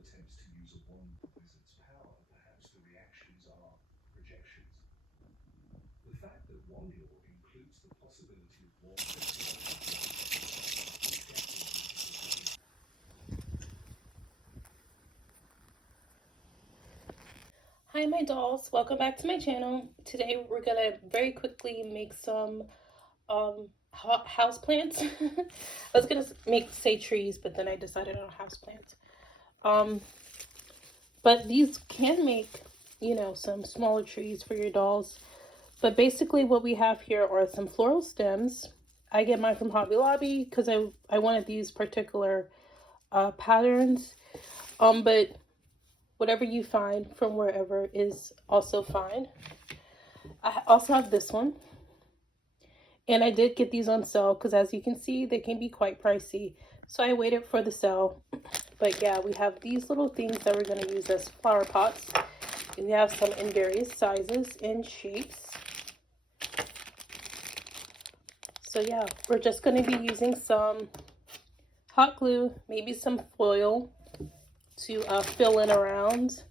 attempts to use a wand with its power, perhaps the reactions are rejections. The fact that Wondior includes the possibility of warm Hi my dolls, welcome back to my channel. Today we're gonna very quickly make some house plants. I was gonna say trees, but then I decided on house plants. But these can make, you know, some smaller trees for your dolls. But basically what we have here are some floral stems. I get mine from Hobby Lobby because I wanted these particular patterns. But whatever you find from wherever is also fine. I also have this one. And I did get these on sale because as you can see, they can be quite pricey. So I waited for the sale. But yeah, we have these little things that we're going to use as flower pots. And we have some in various sizes and shapes. So yeah, we're just going to be using some hot glue, maybe some foil to fill in around,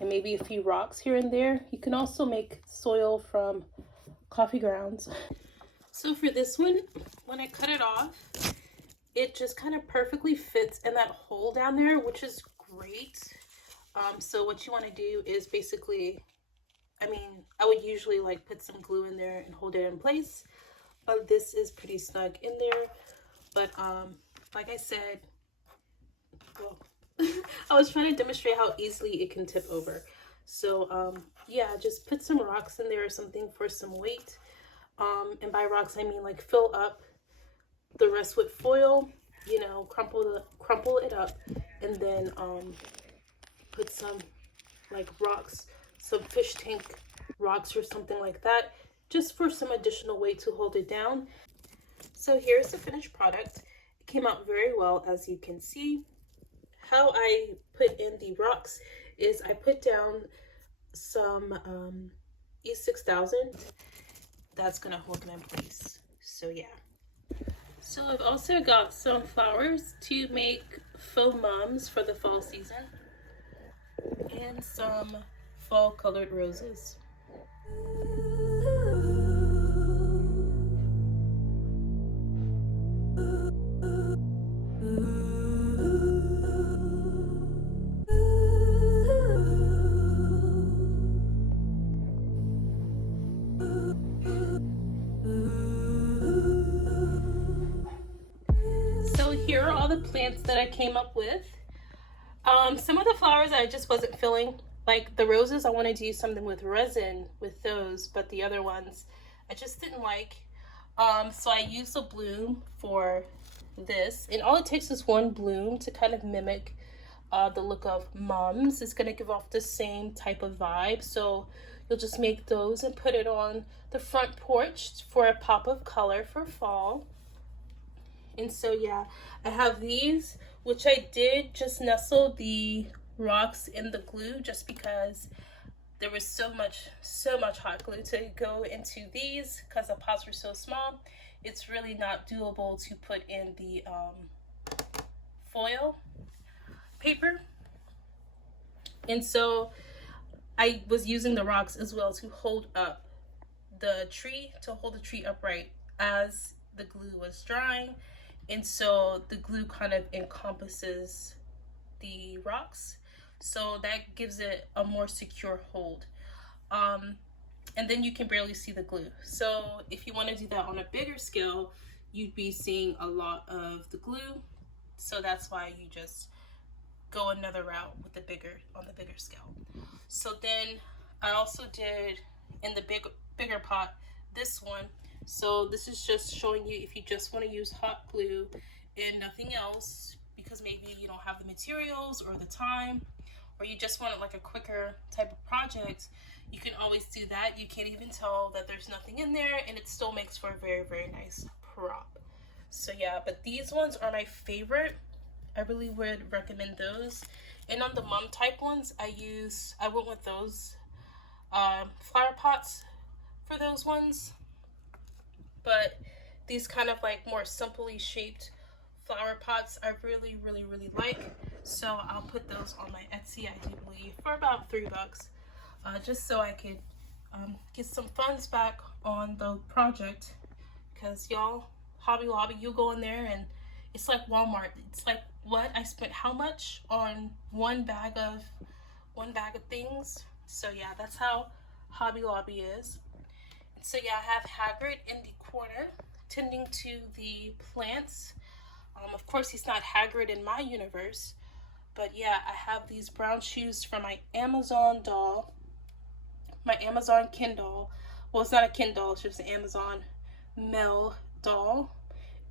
and maybe a few rocks here and there. You can also make soil from coffee grounds. So for this one, when I cut it off, it just kind of perfectly fits in that hole down there, which is great. So what you want to do is basically, I would usually like put some glue in there and hold it in place, but this is pretty snug in there. But like I said, well, I was trying to demonstrate how easily it can tip over. So yeah, just put some rocks in there or something for some weight. And by rocks I mean like fill up the rest with foil, you know, crumple it up, and then put some like rocks, some fish tank rocks or something like that, just for some additional weight to hold it down. So here's the finished product. It came out very well, as you can see. How I put in the rocks is I put down some E6000. That's gonna hold them in place. So yeah. So I've also got some flowers to make faux mums for the fall season, and some fall colored roses. So here are all the plants that I came up with. Some of the flowers I just wasn't feeling. Like the roses, I wanted to use something with resin with those, but the other ones I just didn't like. So I used a bloom for this, and all it takes is one bloom to kind of mimic the look of mums. It's gonna give off the same type of vibe. So you'll just make those and put it on the front porch for a pop of color for fall. And so yeah, I have these, which I did just nestle the rocks in the glue just because there was so much hot glue to go into these because the pots were so small. It's really not doable to put in the foil paper. And so I was using the rocks as well to hold up the tree, to hold the tree upright as the glue was drying. And so the glue kind of encompasses the rocks, so that gives it a more secure hold. And then you can barely see the glue. So if you want to do that on a bigger scale, you'd be seeing a lot of the glue. So that's why you just go another route with the bigger scale. So then I also did in the bigger pot this one. So this is just showing you if you just want to use hot glue and nothing else, because maybe you don't have the materials or the time, or you just want it like a quicker type of project, you can always do that. You can't even tell that there's nothing in there, and it still makes for a very, very nice prop. So yeah, but these ones are my favorite. I really would recommend those. And on the mum type ones, I went with those flower pots for those ones. But these kind of like more simply shaped flower pots I really, really, really like. So I'll put those on my Etsy, I do believe, for about $3, just so I could get some funds back on the project. Because y'all, Hobby Lobby, you go in there and it's like Walmart. It's like, what? I spent how much on one bag of things? So yeah, that's how Hobby Lobby is. And so yeah, I have Hagrid in the corner tending to the plants. Of course, he's not Hagrid in my universe, but yeah, I have these brown shoes from my Amazon doll, my Amazon Ken doll. Well, it's not a Ken doll, it's just an Amazon Mel doll.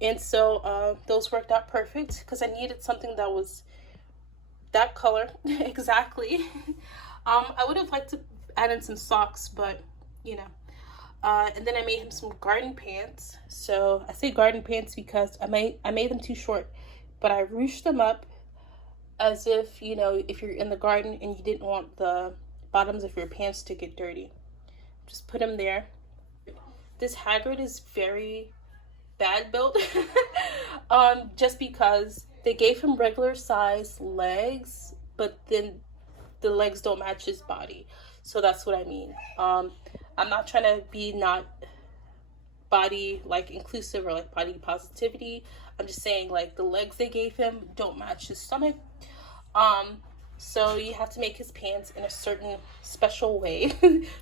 And so those worked out perfect because I needed something that was that color exactly. I would have liked to add in some socks, but you know. And then I made him some garden pants. So I say garden pants because I made them too short, but I ruched them up as if, you know, if you're in the garden and you didn't want the bottoms of your pants to get dirty. Just put them there. This Hagrid is very bad built. Just because they gave him regular size legs, but then the legs don't match his body. So that's what I mean. I'm not trying to be not body like inclusive or like body positivity. I'm just saying like the legs they gave him don't match his stomach. So you have to make his pants in a certain special way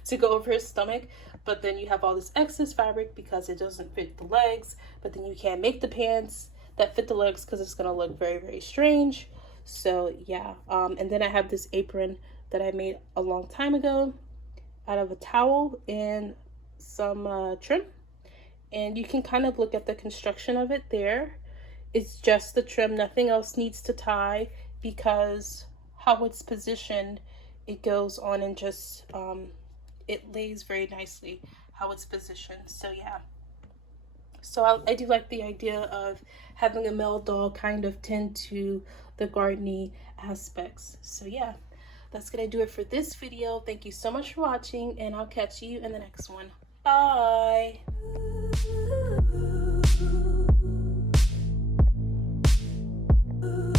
to go over his stomach. But then you have all this excess fabric because it doesn't fit the legs. But then you can't make the pants that fit the legs because it's going to look very, very strange. So yeah. And then I have this apron that I made a long time ago out of a towel and some trim. And you can kind of look at the construction of it there. It's just the trim. Nothing else needs to tie because how it's positioned, it goes on and just, it lays very nicely how it's positioned. So yeah. So I do like the idea of having a male doll kind of tend to the gardening aspects. So yeah, that's gonna do it for this video. Thank you so much for watching, and I'll catch you in the next one. Bye. Ooh.